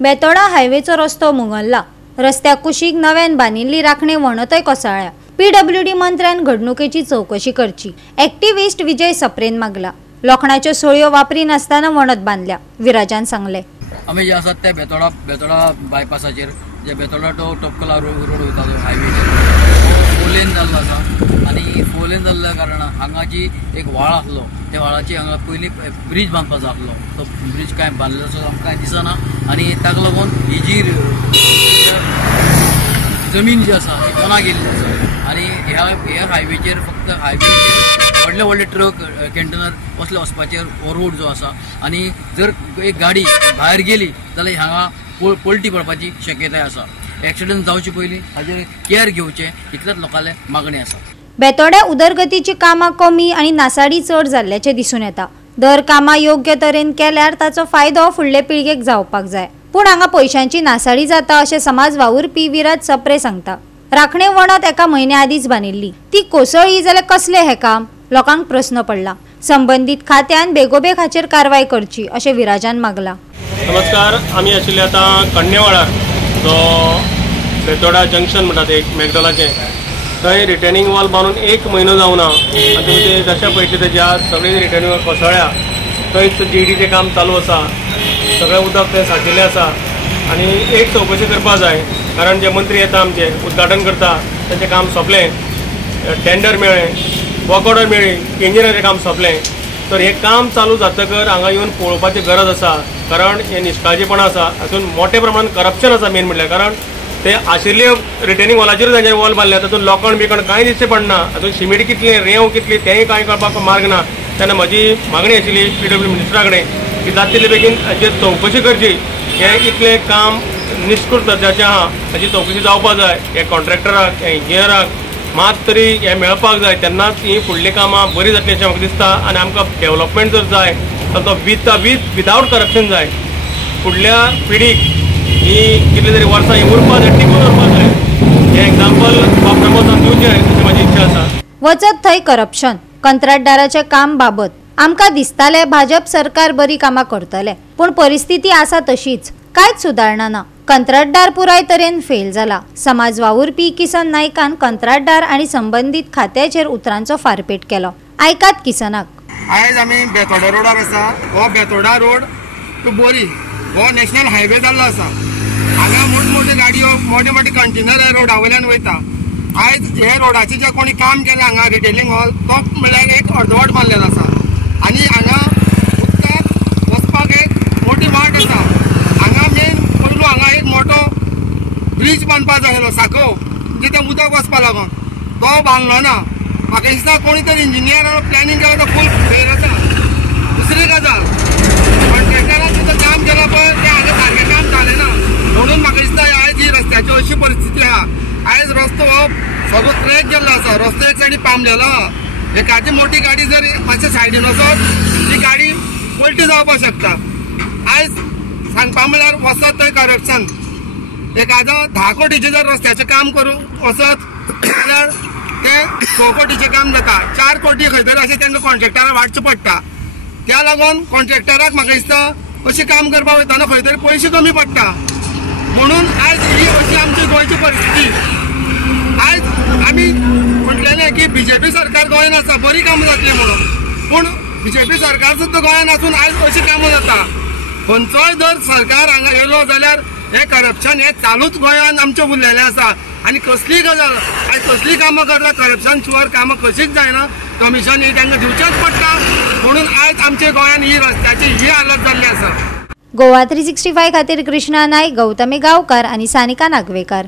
बेतोडा हायवेचो रस्तो मुंगल्ला। रस्त्याक कुशीक नव्यान बांदिल्ली राखणे वणतय कोसळ्ळ्या। पीडब्ल्यूडी मंत्र्यान घडणुकेची चौकशी करची। एक्टिव्हिस्ट विजय सप्रेन मागला। लोखणाच्यो सोळयो वापरी नासतना वणत बांधल्या, विराजान सांगले। आम्ही जे आसात ते बेतोडा बायपासाचेर जे बेतोडा तो टोपकला रोड वयता तो हायवेचेर फोर लेन जाल्लो आसा आनी फोर लेन जाल्ल्या कारणान हांगा जी एक व्हाळ आसलो त्या व्हाळाची हांगा पयलीं ब्रिज बांदपाचो आसलो, तो ब्रिज कांय बांदलो असो आमकां कांय दिसना आनी ताका लागून ही जी जमीन जी आसा ती कोणाक गेल्ली आसा आनी ह्या हायवेचेर फक्त हायवेचेर व्हडले ट्रक कंटेनर असले वचपाचेर हो रोड जो आसा आनी जर एक गाडी भायर गेली जाल्यार हांगा पलटी पडपाची शक्यताय आसा। एक्सिडेंट जावचे पयलीं हाजेर केअर घेवचें इतल्याच लोकांले मागणी आसा। बेतोड्या उदरगतीची कामां कमी आनी नासाडी चड जाल्ल्याचे दिसून येता। दर कामां योग्य तरेन केल्यार ताचो फायदो फुडले पिळगेक जावपाक जाय, पूण हांगा पयशांची नासाडी जाता अशें समाज वावुरपी विराज सप्रे सांगता। राखणे वणत एका म्हयन्या आदींच बांदिल्ली, ती कोसळ्ळी जाल्यार कसले हे काम? लोकांक प्रस्न पडला। संबंधीत खात्यान बेगोबेग हाचेर कारवाय करची अशें विराजान मागला। नमस्कार, आमी आशिल्ले आतां कण्णेवाडार जो बेतोडा जंक्शन म्हणटात एक मॅकडॉनाचें, थंय रिटर्निंग वॉल बांदून 1 म्हयनो जावना आनी तुमी ते जशें पळयतले तेज्या सगळी रिटर्निंग वॉल कोसळ्ळ्या। थंयच जीडीचें काम चालू आसा, सगळें उदक थंय सांठिल्लें आसा आनी एक चौकशी करपा जाय, कारण जे मंत्री येता आमचे उद्घाटन करता तेंचें काम सोंपलें, टेंडर मेळ्ळें, वर्क ऑर्डर मेळ्ळी, इंजिनियराचें काम सोंपलें, तर हें काम चालू जातकर हांगा येवन पळोवपाची गरज आसा, कारण हें निश्काळजीपणां आसा, हातूंत मोठ्या प्रमाणात करप्शन आसा मेन म्हणल्यार, कारण ते आशिल्ले रिटर्निंग वॉलाचेर तांचे वॉल बांदले, तातूंत लोखंड बिकण कांय दिसचें पडना, हातूंत सिमेंट कितलें, रेंव कितली तेंय कांय कळपाक मार्ग ना। तेन्ना म्हजी मागणी आशिल्ली पीडब्ल्यू मिनिस्टरा कडेन की जाता तितले बेगीन हाचेर चौकशी करची। हें इतलें काम निश्कृत दर्जाचें आहा, हाची चौकशी जावपाक जाय। हे कॉन्ट्रॅक्टराक, हे इंजिनियराक मात तरी हें मेळपाक जाय, तेन्नाच ही फुडलीं कामां बरी जातली अशें म्हाका दिसता आनी आमकां डेव्हलपमेंट जर जाय तर तो विदावट करप्शन जाय। फुडल्या पिढीक ही कितले तरी वर्सां ही उरपा जाय, टिकून उरपा जाय। हें एग्जाम्पल प्रमोदान दिवचें अशी म्हाजी इच्छा आसा। वचत थंय करप्शन। कंत्राटदाराचे काम बाबत आमकां दिसताले भाजप सरकार बरी कामां करतले, पूण परिस्थिती आसा तशीच, कांयच सुदारणा ना। कंत्राटदार पुराय तरेन फेल जाला। समाज वावुरपी किसन नायकान कंत्राटदार आनी संबंधीत खात्याचेर उतरांचो फारपेट केलो। आयकात किसनाक। आयज आमी बेतोडा रोडार आसा। हो बेतोडा रोड टू बोरी हो नॅशनल हायवे जाल्लो आसा। हांगा मोठ्यो गाडयो मोठे कंटेनर ह्या रोडा वयल्यान वयता। आयज हे रोडाचें जें कोणी काम केलें हांगा रिटेलिंग हॉल तो म्हळ्यार एक अर्दवट बांदलेलो आसा आनी हांगा उदकाक वचपाक एक मोठी वाट आसा। हांगा मेन पयलू हांगा एक मोठो ब्रिज बांदपाक जाय आसलो साखो, म्हणजे तें उदक वचपा लागून तो बांदलो ना। म्हाका दिसता कोणी तरी इंजिनियर प्लॅनिंग केला तो फूल फेल आसा। दुसरी गजाल कॉन्ट्रॅक्टरान तिथं काम केलं पण ते हांगा सारकें काम जालें ना, म्हणून म्हाका दिसता आयज ही रस्त्याची अशी परिस्थिती आहा। आयज रस्तो हो सगळो क्रॅक गेल्लो आसा, रस्तो एक सायडी पामलेलो आहा। एखादी मोठी गाडी जर मातशे सायडीन वचत ती गाडी पलटी जावपाक शकता। आयज सांगपा म्हळ्यार वचत थंय करप्शन। एखादो 10 कोटीचें जर रस्त्याचें काम करूंक वचत जाल्यार ते 100 कोटीचें काम जाता। 4 कोटी खंय तरी अशें तांकां कॉन्ट्रॅक्टराक वाडचें पडटा। त्या लागून कॉन्ट्रॅक्टराक म्हाका दिसता अशें काम करपाक वयताना खंय तरी पयशे कमी पडटा, म्हणून आयज ही अशी आमची गोंयची परिस्थिती। आयज आमी म्हटलेलें की बीजेपी सरकार गोंयांत आसा, बरी कामां जातली म्हणून, पूण बीजेपी सरकार सुद्दां गोंयांत आसून आयज अशी कामां जाता। खंयचोय जर सरकार हांगा येयलो जाल्यार हे करप्शन हे चालूच गोंयांत आमचें उरलेलें आसा आनी कसलीय गजाल आयज कसलीय कामां करता करप्शन शिवाय कामां कशीच जायना। कमिशन ही तांकां दिवचेंच पडटा, म्हणून आयज आमच्या गोंयांत ही रस्त्याची ही हालत जाल्ली आसा। गोवा 365 खातीर कृष्णा नायक, गौतमी गांवकार आनी सानिका नागवेकर।